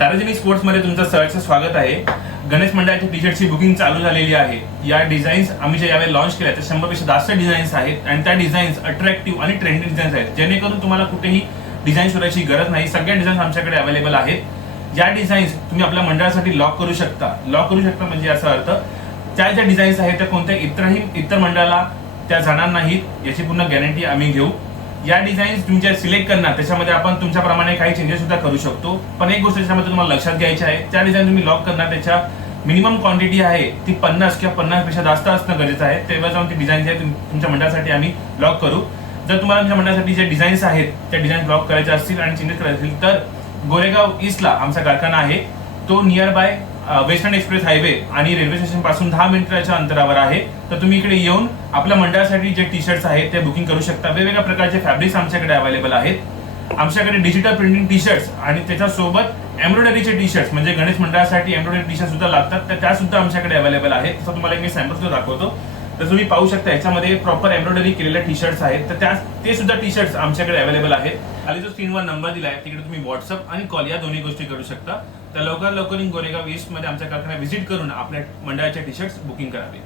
ताराजनी sports मध्ये तुमचं सहर्ष स्वागत आहे। गणेश मंडळाच्या टी शर्टची बुकिंग चालू झालेली आहे। या डिझाईन्स आम्ही जे यावेळी लॉन्च केल्या त्या 100 पेक्षा जास्त डिझाईन्स आहेत आणि त्या डिझाईन्स अट्रॅक्टिव्ह आणि ट्रेंडी डिझाईन्स आहेत, जेणेकरून तुम्हाला कुठेही डिझाईन शोधायची गरज नाही। सगळ्या डिझाईन्स आमच्याकडे अवेलेबल आहेत। ज्या डिझाईन्स तुम्ही आपल्या मंडळासाठी लॉक करू शकता म्हणजे याचा अर्थ त्या ज्या डिझाईन्स आहेत त्या कोणत्या इतर मंडळाला त्या जाणार नाहीत याची पूर्ण गॅरंटी आम्ही घेऊ। या डिझाईन्स तुम्ही ज्या सिलेक्ट करणार त्याच्यामध्ये आपण तुमच्याप्रमाणे काही चेंजेस सुद्धा करू शकतो, पण एक गोष्ट त्याच्यामध्ये तुम्हाला लक्षात घ्यायची आहे, त्या डिझाईन तुम्ही लॉक करणार त्याच्या मिनिमम क्वांटिटी आहे ती 50 किंवा 50 पेक्षा जास्त असणं गरजेचं आहे। तेव्हा जाऊन ती डिझाईन आहे तुमच्या मंडळासाठी आम्ही लॉक करू। जर तुम्हाला तुमच्या मंडळासाठी जे डिझाईन्स आहेत त्या डिझाईन लॉक करायचे असतील आणि चेंजेस करायचे असतील तर गोरेगाव ईस्टला आमचा कारखाना आहे, तो near by western express highway आणि रेल्वे स्टेशन पासून 10 मिनिटाच्या अंतरावर आहे। तर तुम्ही इकडे येऊन आपल्या मंडळासाठी जे टी शर्ट्स आहेत ते बुकिंग करू शकता। वेगवेगळ्या प्रकारचे फॅब्रिक्स आमच्याकडे अवेलेबल आहेत। आमच्याकडे डिजिटल प्रिंटिंग टी शर्ट्स आणि त्याच्यासोबत एम्ब्रॉयडरीचे टी शर्ट्स म्हणजे गणेश मंडळासाठी एम्ब्रॉयडरी टी शर्ट सुद्धा लागतात, तर त्या सुद्धा आमच्याकडे अवेलेबल आहेत। तसं तुम्हाला मी सॅम्पल सुद्धा दाखवतो। तर तुम्ही पाहू शकता याच्यामध्ये प्रॉपर एम्ब्रॉयडरी केलेले टी शर्ट्स आहेत, तर ते सुद्धा टी शर्ट्स आमच्याकडे अवेलेबल आहेत। खाली जो स्क्रीनवर नंबर दिलाय तिकडे तुम्ही व्हॉट्सअप आणि कॉल या दोन्ही गोष्टी करू शकता। तर लवकर गोरेगाव ईस्ट मध्ये आमच्या कारखान्यात व्हिजिट करून आपल्या मंडळाचे टी शर्ट्स बुकिंग करावे।